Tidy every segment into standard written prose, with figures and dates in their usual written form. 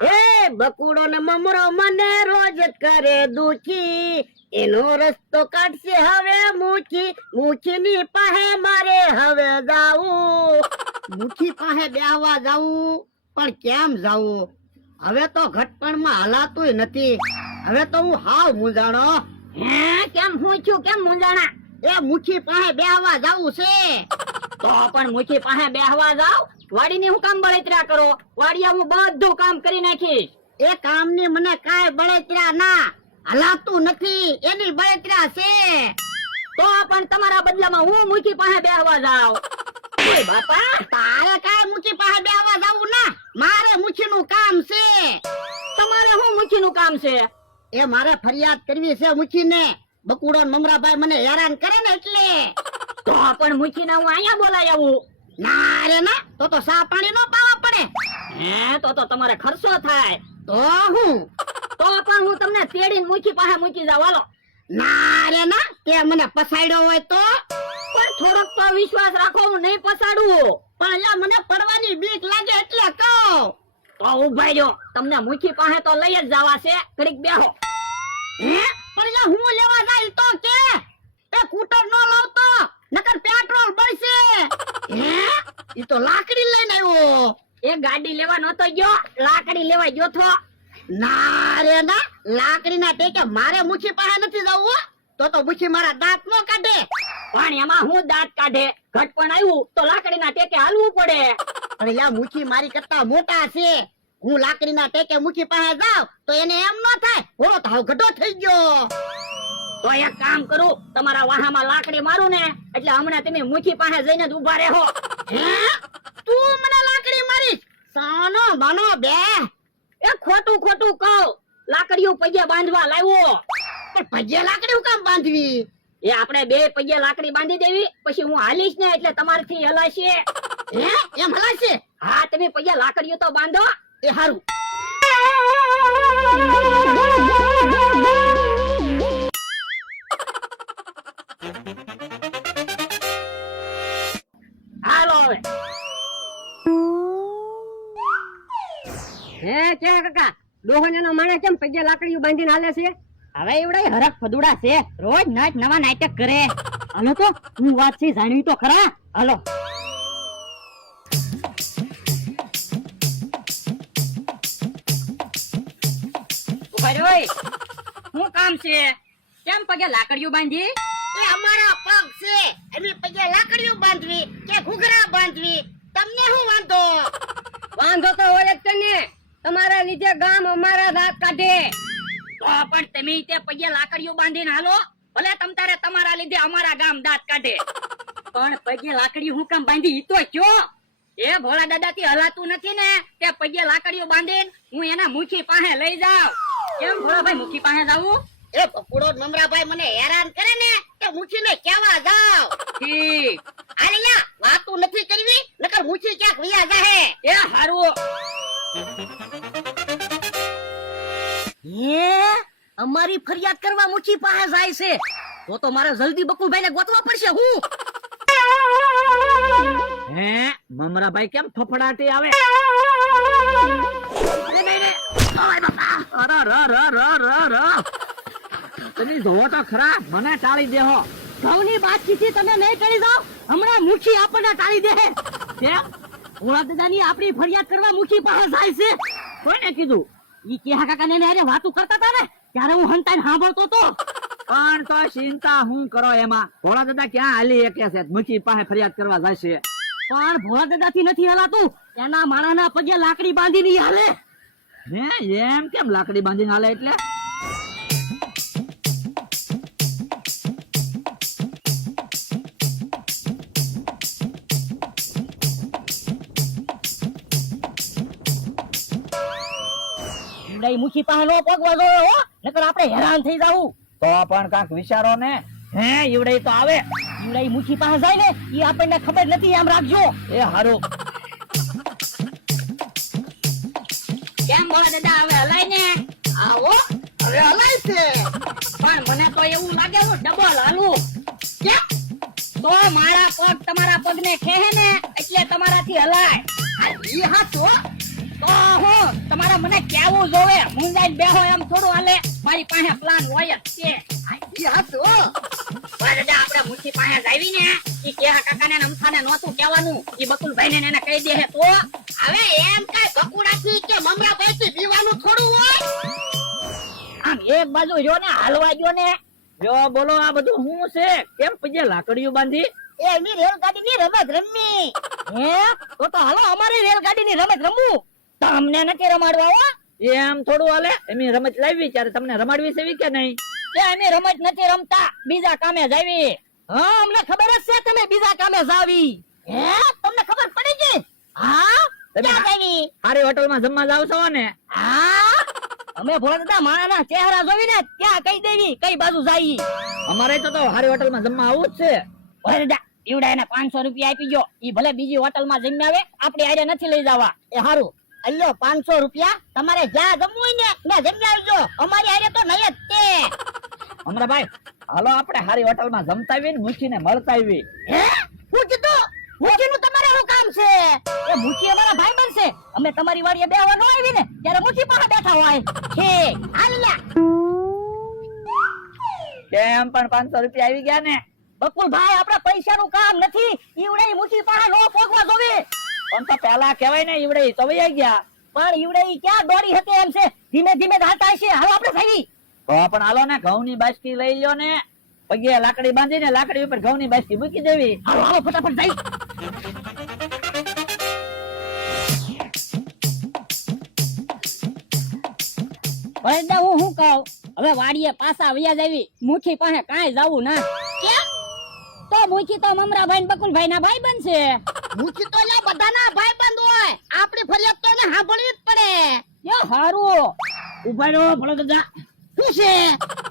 એ બકુડો ને મમરો મને રોજ કરે દુખી, એનો રસ્તો કાઢશે હવે મૂકી, મૂકી ની પાસે મારે હવે જાવું. મૂકી પાસે બેહવા જાવું, પણ કેમ જાવું? હવે તો ઘટપણમાં હલાતુંય નથી. હવે તો હું હાવ મૂંઝાણો. હે કેમ હું છું? કેમ મૂંઝાણા? એ મુખી પાસે બેહવા જાવું છે. તો પણ મુખી પાસે બેહવા જાવ, વાડીની હું કામ બળતરા કરો? વાડિયા હું બધું કામ કરી નાખીશ. એ કામની મને કાંઈ બળતરા ના, હલાતું નથી એની બળતરા છે. તો પણ તમારા બદલામાં હું મુખી પાસે બેહવા જાવ. ઓય બાપા, તારે કાંઈ મુખી પાસે બેહવા જાવું ના, મારે મુખીનું કામ છે. તમારે શું મુખીનું કામ છે? એ મારે ફરિયાદ કરવી છે મુખીને. બકુડો ને મમરાભાઈ મને હેરાન કરે ને એટલે. તો પણ મુખીને હું અહીંયા બોલાય આવું? ના રે ના, તો સા પાણી નો પાવા પડે. હે તો તમારે ખર્ચો થાય. તો હું તો પણ હું તમને તેડીને મુખી પાસે મૂકી જાવ. હાલો. ના રે ના, તે મને પસાડ્યો હોય તો? પણ થોડોક તો વિશ્વાસ રાખો, હું નહીં પસાડું. પણ અહીંયા મને પડવાની બીક લાગે એટલે કહું. તો ઉભા રહ્યો, તમને મુખી પાસે તો લઈ જ જવા છે. ઘડીક બેહો. હે પણ અહીંયા હું લેવા જાય તો કે એ કૂટર નો લાવતો, નકર પેટ્રોલ બળશે. હે ઈ તો લાકડી લઈને આવ્યો. એ ગાડી લેવા નતો ગયો, લાકડી લેવા ગયો થો. ના રે ના, લાકડી ના ટેકે મારે મુખી પાસે નથી જવું. તો મુખી મારા દાંત નો કાઢે. પણ એમાં હું દાંત કાઢે? ઘટપણ આવ્યું તો લાકડી ના ટેકે હાલવું પડે. પણ યા મુખી મારી કરતા મોટા છે. હું લાકડી ના ટેકે મુખી પાસે જાવ તો એને એમ ન થાય, ઓલો તો ગઢો થઈ ગયો. તો એક કામ કરું, તમારા વાહામાં લાકડી મારું ને એટલે હમણાં તમે મુખી પાસે જઈને જ ઉભા રહો. હે તું મને લાકડી મારીશ? સાનો બનો બે. એ ખોટું ખોટું કહું, લાકડીઓ પગે બાંધવા લાવ્યો. પણ પગે લાકડી હું કામ બાંધવી? એ આપણે બે પગે લાકડી બાંધી દેવી, પછી હું હાલીશ ને એટલે તમારથી હલાશે. હે એમ હલાશે? હા, તમે પગે લાકડીઓ તો બાંધો. એ હારું. હાલો હવે. હે કે કાકા, ડોહોનેનો માણસ કેમ પગે લાકડીઓ બાંધીને હાલે છે? હવે એવડા હરખ ફદુડા છે, રોજ નાચ નવા નાટક કરે. હાલો તો હું વાત છે જાણવી તો ખરા. હાલો. શું કામ છે? કેમ પગે લાકડીઓ બાંધી? એ અમારા પગ છે, એની પગે લાકડીઓ બાંધવી કે ઘૂઘરા બાંધવી, તમને શું વાંધો? વાંધો તો હોય જ ને, તમારા લીધે ગામ અમારા દાંત કાઢે. તો પણ તમે તે પગે લાકડીઓ બાંધીને હાલો, ભલે તમ તારે તમારા લીધે અમારા ગામ દાંત કાઢે. પણ પગે લાકડી હું કામ બાંધી ઈ તો કયો? એ ભોળા દાદા થી હલાતું નથી ને, તે પગે લાકડીઓ બાંધીને હું એના મુખી પાસે લઈ જાવ. કેમ ભોળાભાઈ મુખી પાસે જાવું? એ પકુડો મમરાભાઈ મને હેરાન કરે ને, તે મુખીને કેવા જાવ. ઠીક. આલે યા વાતું નથી કરવી, નકર મુખી ક્યાંક વિયા જાહે. એ હારું. હે અમારી ફરિયાદ કરવા મુખી પાસે જાય છે, તો મારે જલ્દી બકુલભાઈને ગોતવા પડશે. હું હે મમરાભાઈ કેમ ફફડાટી આવે? તમે જોવો તો ખરા, મને ટાળી દેહો. ઘઉંની બાતચીતથી તમે નહીં કરી જાવ, હમણાં મુખી આપણને ટાળી દે. કેમ? ભોળા દાદાની આપણી ફરિયાદ કરવા મુખી પાસે જાય છે. કોને કીધું? ઈ કેહા કાકા ને હારે વાતું કરતા હતા ને, ત્યારે હું હંતાઈને સાંભળતો તો. પણ તો ચિંતા હું કરો એમાં? ભોળા દાદા ક્યાં હાલી એકે છે, મુખી પાસે ફરિયાદ કરવા જશે. પણ ભોળા દાદાથી નથી હલાતું, એના માણાના પગે લાકડી બાંધીને ઈ હાલે. હે એમ કેમ લાકડી બાંધીને હાલે એટલે? મુખી પાસે નો પગવા જોયો હો, નકર આપણે હેરાન થઈ જાવું. તો પણ કાંક વિચારો ને. હે ઈવડે તો આવે. ઈવડાઈ મુખી પાસે જાય ને, ઈ આપણને ખબર નથી, આમ રાખજો. એ હારું. કેમ ભોળા દાદા હવે હલાય ને? આવો હવે હલાય છે. પણ મને તો એવું લાગે છે ડબલ હાલું. કેમ? તો મારા પગ તમારા પગને ખેહે ને એટલે તમારાથી હલાય. ઈ હાચો. તો હું તમારે મને કેવું જોવે હું જઈને બેહો એમ થોડું હાલે મારી પાસે પ્લાન હોય જ છે આપણે મુઠી પાસે જાવી ને ઈ કેહા કાકાને ને અમથાને નહોતું કહેવાનું ઈ બકુલભાઈ ને એને કહી દે હે તો હવે એમ કઈ બકુડાથી કે મમરાભાઈથી પીવાનું થોડું હોય આમ એક બાજુ જો ને હાલવા જો ને જો બોલો આ બધું શું છે કેમ પગે લાકડીઓ બાંધી એની રેલગાડીની રમત રમી હે તો હાલો અમારી રેલગાડીની રમત રમવું તમને નથી રમાડવા હો એમ થોડું હાલે એમની રમત લાવી ત્યારે તમને રમાડવી છે કે નહીં કે અમે રમત નથી રમતા બીજા કામે જાવી હા અમને ખબર જ છે તમે બીજા કામે જાવી હે તમને ખબર પડી ગઈ હા તમે ક્યાં જાવી સારી હોટલમાં જમવા જાવ છો ને હા અમે ભોળા દાદા માણાના ચહેરા જોઈને ત્યાં કઈ દેવી કઈ બાજુ જાઈ અમારે તો સારી હોટલમાં જમવા આવું જ છે ભોળા દાદા ઈવડા એને 500 રૂપિયા આપી ગયો ઈ ભલે બીજી હોટલમાં જમી આવે આપણે આરે નથી લઈ જવા એ હારું અલ્યો 500 રૂપિયા તમારે જ્યાં જમવું હોય ને જમી આવજો અમારી હારે તો નહીં જ તે અમરાભાઈ હાલો આપણે સારી હોટલમાં જમતા આવીએ ને મૂકીને મળતા આવીએ હે હું કીધું મુઠીનું તમારે શું કામ છે એ મુઠી અમારા ભાઈ બનશે અમે તમારી વાડીએ બેહવા ન આવી ને ત્યારે મુઠી પાસે બેઠા હોય છે હાલ્યા કેમ પણ 500 રૂપિયા આવી ગયા ને બકુલભાઈ આપડા પૈસાનું કામ નથી ઈવડે મુઠી પાસે નો પોગવા જોવે પણ તો પેલા કહેવાય ને ઈવડે તો વહી ગયા પણ ઈવડે ઈ ક્યાં દોડી હતી એમ છે ધીમે ધીમે ધાતા હશે હાલો આપણે થઈ તો પણ હાલો ને ઘઉંની બાસ્કી લઈ લ્યો ને પગે લાકડી બાંધીને લાકડી ઉપર ઘઉંની બાસ્કી મૂકી દેવી હાલો હાલો ફટાફટ જઈ વૈદા હું કહું હવે વાડીએ પાછા વયા જાવી મુઠી પાસે કાંઈ જાવું ના કેમ તો મુઠી તો મમરાભાઈ ને બકુલભાઈ ના ભાઈ બનશે મુઠી તો લ્યા બધાના ભાઈબંધ હોય આપણી ફરિયાદ તો એને સાંભળવી જ પડે યો હારું ઉભા રહો ભલો દાદા શું છે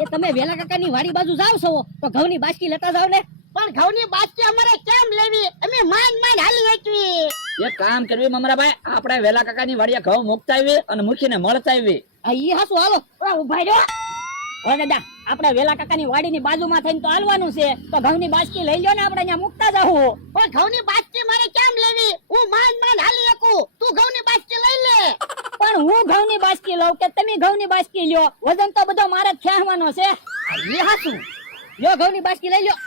એ તમે વેલા કાકાની વાડી બાજુ જાવ છો તો ઘઉંની બાસ્કી લેતા જાવ ને પણ ઘઉંની બાસ્કી અમારે કેમ લેવી અમે માંડ હાલી વેચવી એક કામ કરવી મમરાભાઈ આપણે વેલા કાકાની વાડીએ ઘઉં મુકતા આવી અને મૂકીને મળતા આવી આ ઈ હાસુ હાલો ઉભા રહ્યો હવે દાદા આપણે વેલા કાકાની વાડીની બાજુમાં થઈને તો હાલવાનું છે તો ઘઉંની બાસ્કી લઈ લ્યો ને આપણે અહીંયા મુકતા જાવું પણ ઘઉંની બાસ્કી મારે કેમ લેવી હું માંડ હાલી શકું તું ઘઉંની બાસ્કી લઈ લે પણ હું ઘઉંની બાસ્કી લઉં કે તમે ઘઉંની બાસ્કી લ્યો વજન તો બધો મારે જ ખેંચવાનો છે એ હાસુ લ્યો ઘઉંની બાસ્કી લઈ લ્યો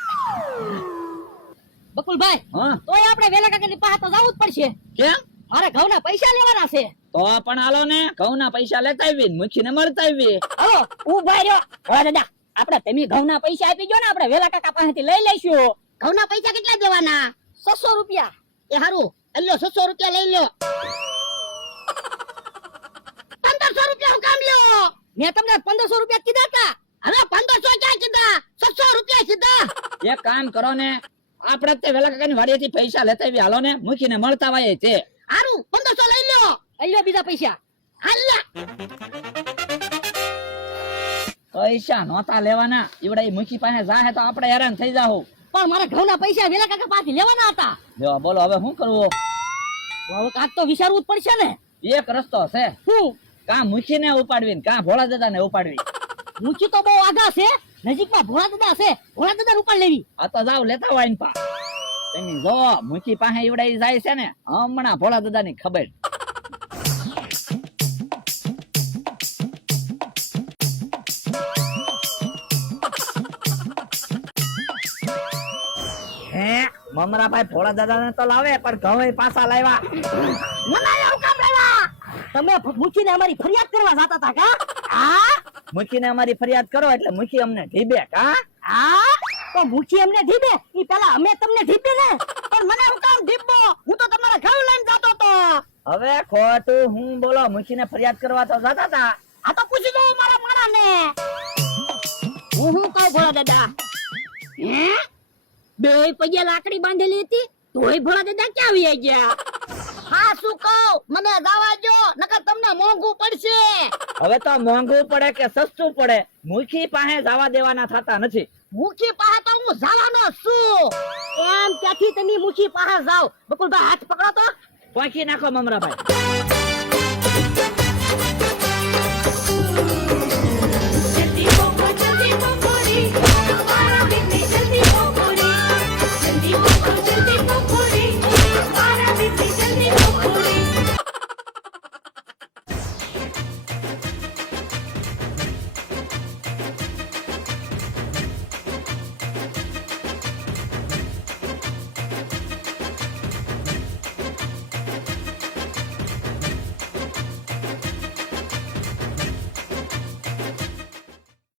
બકુલભાઈ હા તોય આપણે વેલા કાકાની પાસે તો જવું જ પડશે કેમ મારે ઘઉંના પૈસા લેવાના છે તો પણ હાલો ને ઘઉંના પૈસા લેતા આવી ને મૂકીને મળતા આવી હાલો ઉભા રહ્યો હવે દાદા આપણે તમે ઘઉંના પૈસા આપી ગયો ને આપણે વેલા કાકા પાસેથી લઈ લઈશું ઘઉંના પૈસા કેટલા દેવાના 600 રૂપિયા એ હારું અલ્યો 600 રૂપિયા લઈ લ્યો 1500 રૂપિયા હું કામ લ્યો મેં તમને 1500 રૂપિયા કીધા હતા હવે 1500 ક્યાં કીધા 600 રૂપિયા સીધા એક કામ કરો ને આપણે તે વેલા કાકાની વાડીએથી પૈસા લેતા આવી હાલો ને મૂકીને મળતા વાય છે હારું 1500 લઈ લ્યો અલ્યો બીજા પૈસા હાલ્યા પૈસા નહોતા લેવાના ઈવડા ઈ મૂકી પાસે જાહે તો આપણે હેરાન થઈ જાહુ પણ મારા ઘઉંના પૈસા વેલા કાકા પાસેથી લેવાના હતા જો બોલો હવે શું કરવું હવે કાક તો વિચારવું જ પડશે ને એક રસ્તો છે શું કાં મૂકીને ઉપાડવી ને કાં ભોળા દાદાને ઉપાડવી મૂકી તો બહુ આગા છે નજીકમાં ભોળા દાદા છે ભોળા દાદા ઉપર લેવી આ તો જાવ લેતા વાઈન પા તમે જો મૂકી પાસે ઈવડા ઈ જાય છે ને હમણાં ભોળા દાદાની ખબર હે મમરાભાઈ ભોળા દાદાને તો લાવે પણ ઘઉં પાછા લાવ્યા મને એવું કામ લેવા તમે મૂકીને અમારી ફરિયાદ કરવા જતા હતા કા હા મૂકીને અમારી ફરિયાદ કરો એટલે મૂકી અમને ઢીબે કા હા તો મૂકી અમને ધીબે ઈ પેલા અમે તમને ધીબે ને પણ મને હું કામ ધીબો હું તો તમારા ઘઉં લઈને જતો તો હવે ખોટું હું બોલો મૂકીને ફરિયાદ કરવા તો જતા હતા આ તો પૂછી દો મારા માણાને હું કહું ભોળા દાદા હે બે પગે લાકડી બાંધેલી હતી તોય ભોળા દાદા ક્યાં આવી ગયા હા શું કહું મને જવા દો નકર તમને મોંઘું પડશે હવે તો મોંઘું પડે કે સસ્તું પડે મૂકી પાસે જવા દેવાના થતા નથી મુખી પાસે તો હું જવાનો છું એમ ક્યાંથી તમે મુખી પાસે જાવ બકુલભાઈ હાથ પકડો તો પોંખી નાખો મમરાભાઈ